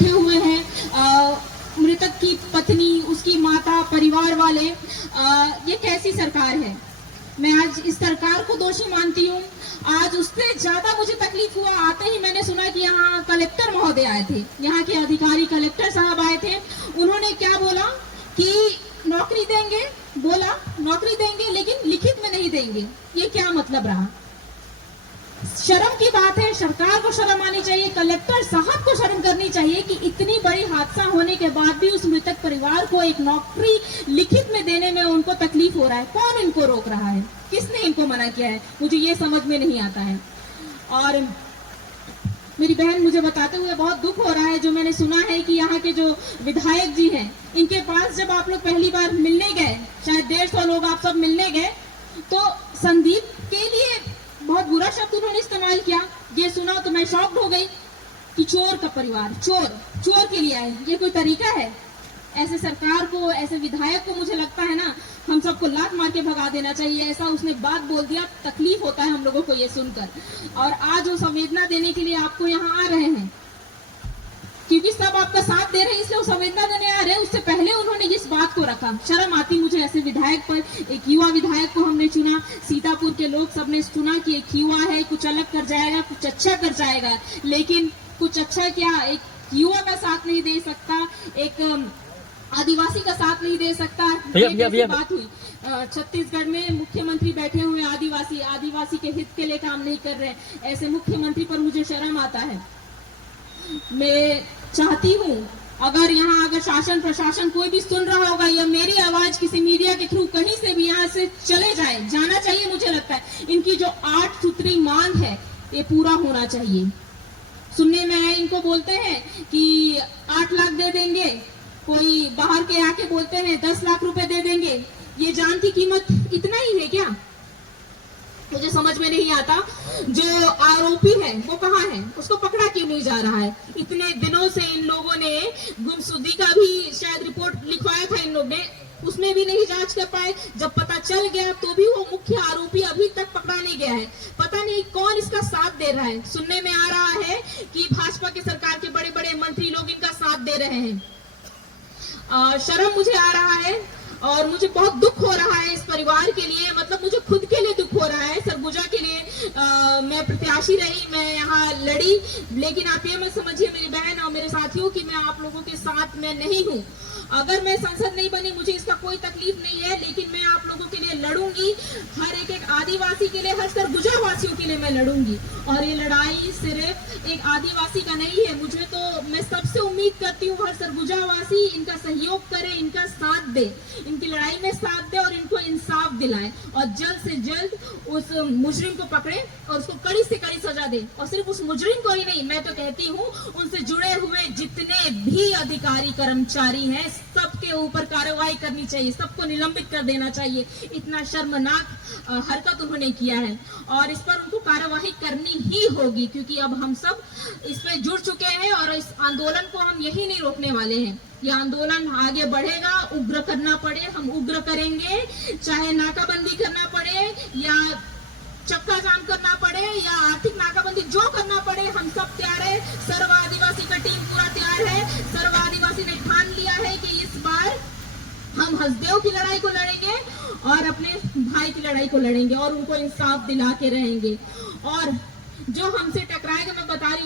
बैठे हुए हैं, मृतक की पत्नी, उसकी माता, परिवार वाले, ये कैसी सरकार है? मैं आज इस सरकार को दोषी मानती हूँ। आज उससे ज्यादा मुझे तकलीफ हुआ, आते ही मैंने सुना कि यहाँ कलेक्टर महोदय आए थे, यहाँ के अधिकारी कलेक्टर साहब आए थे। उन्होंने क्या बोला कि नौकरी देंगे, बोला नौकरी देंगे लेकिन लिखित में नहीं देंगे। ये क्या मतलब रहा? शर्म की बात है, सरकार को शर्म आनी चाहिए, कलेक्टर साहब को शर्म करनी चाहिए कि इतनी बड़ी हादसा होने के बाद भी उस मृतक परिवार को एक नौकरी लिखित में देने में उनको तकलीफ हो रहा है। कौन इनको रोक रहा है? किसने इनको मना किया है? मुझे ये समझ में नहीं आता है। और मेरी बहन मुझे बताते हुए बहुत दुख हो रहा है, जो मैंने सुना है कि यहाँ के जो विधायक जी हैं, इनके पास जब आप लोग पहली बार मिलने गए, शायद 150 लोग आप सब मिलने गए, तो संदीप के लिए बहुत बुरा शब्द उन्होंने इस्तेमाल किया। ये सुना तो मैं शॉक्ड हो गई कि चोर का परिवार, चोर के लिए आए। ये कोई तरीका है? ऐसे सरकार को, ऐसे विधायक को मुझे लगता है ना, हम सबको लात मार के भगा देना चाहिए। ऐसा उसने बात बोल दिया, तकलीफ होता है हम लोगों को ये सुनकर। और आज वो संवेदना देने के लिए आपको यहाँ आ रहे हैं, क्योंकि सब आपका साथ दे रहे हैं, इसलिए वो संवेदना देने आ रहे हैं। उससे पहले उन्होंने इस बात को रखा। शर्म आती मुझे ऐसे विधायक पर। एक युवा विधायक को हमने चुना, सीतापुर के लोग सबने चुना कि एक युवा है, कुछ अलग कर जाएगा, कुछ अच्छा कर जाएगा। लेकिन कुछ अच्छा क्या, एक युवा का साथ नहीं दे सकता, एक आदिवासी का साथ नहीं दे सकता। बात हुई छत्तीसगढ़ में मुख्यमंत्री बैठे हुए आदिवासी के हित के लिए काम नहीं कर रहे। ऐसे मुख्यमंत्री पर मुझे शर्म आता है। मैं चाहती हूँ अगर शासन प्रशासन कोई भी सुन रहा होगा, या मेरी आवाज किसी मीडिया के थ्रू कहीं से भी यहाँ से चले जाना चाहिए। मुझे लगता है इनकी जो 8 सूत्री मांग है, ये पूरा होना चाहिए। सुनने में आए, इनको बोलते हैं कि 8 लाख दे देंगे, कोई बाहर के आके बोलते हैं 10 लाख रुपए दे देंगे। ये जान की कीमत इतना ही है क्या? मुझे समझ में नहीं आता। जो आरोपी है वो कहाँ है? उसको पकड़ा क्यों नहीं जा रहा है? इतने दिनों से इन लोगों ने गुमशुदगी का भी शायद रिपोर्ट लिखवाया था इन लोग ने, उसमें भी नहीं जांच कर पाए। जब पता चल गया तो भी वो मुख्य आरोपी अभी तक पकड़ा नहीं गया है। पता नहीं कौन इसका साथ दे रहा है। सुनने में आ रहा है कि भाजपा की सरकार के बड़े बड़े मंत्री लोग इनका साथ दे रहे हैं। शर्म मुझे आ रहा है और मुझे बहुत दुख हो रहा है इस परिवार के लिए। मतलब मुझे खुद के लिए दुख हो रहा है। सरगुजा के लिए मैं प्रत्याशी रही, मैं यहाँ लड़ी, लेकिन आप ये मत समझिए मेरी बहन और मेरे साथियों कि मैं आप लोगों के साथ में नहीं हूँ। अगर मैं सांसद नहीं बनी, मुझे इसका कोई तकलीफ नहीं है, लेकिन मैं आप लोगों के लिए लड़ूंगी। हर एक आदिवासी के लिए, हर सरगुजा वासियों के लिए मैं लड़ूंगी। और ये लड़ाई सिर्फ एक आदिवासी का नहीं है। मुझे तो, मैं सबसे उम्मीद करती हूँ हर सरगुजा वासी इनका सहयोग करे, इनका साथ दे, इनकी लड़ाई में साथ दे और इनको इंसाफ दिलाए, और जल्द से जल्द उस मुजरिम को पकड़े और उसको कड़ी से कड़ी सजा दे। और सिर्फ उस मुजरिम को ही नहीं, मैं तो कहती हूँ उनसे जुड़े हुए जितने भी अधिकारी कर्मचारी हैं, सबके ऊपर कार्रवाई करनी चाहिए, सबको निलंबित कर देना चाहिए। इतना शर्मनाक हरकत उन्होंने किया है और इस पर उनको कार्रवाई करनी ही होगी, क्योंकि अब हम सब इस पे जुड़ चुके हैं और इस आंदोलन को हम यही नहीं रोकने वाले हैं। यह आंदोलन आगे बढ़ेगा, उग्र करना पड़े हम उग्र करेंगे, चाहे नाकाबंदी करना पड़े या चक्का जाम करना पड़े या आर्थिक नाकाबंदी, जो करना पड़े हम सब तैयार है। सर्व आदिवासी का टीम पूरा तैयार है। सर्व आदिवासी ने ठान लिया है कि इस बार हम हसदेव की लड़ाई को लड़ेंगे और अपने भाई की लड़ाई को लड़ेंगे और उनको इंसाफ दिला के रहेंगे। और जो हमसे टकराएगा, मैं बता रही हूँ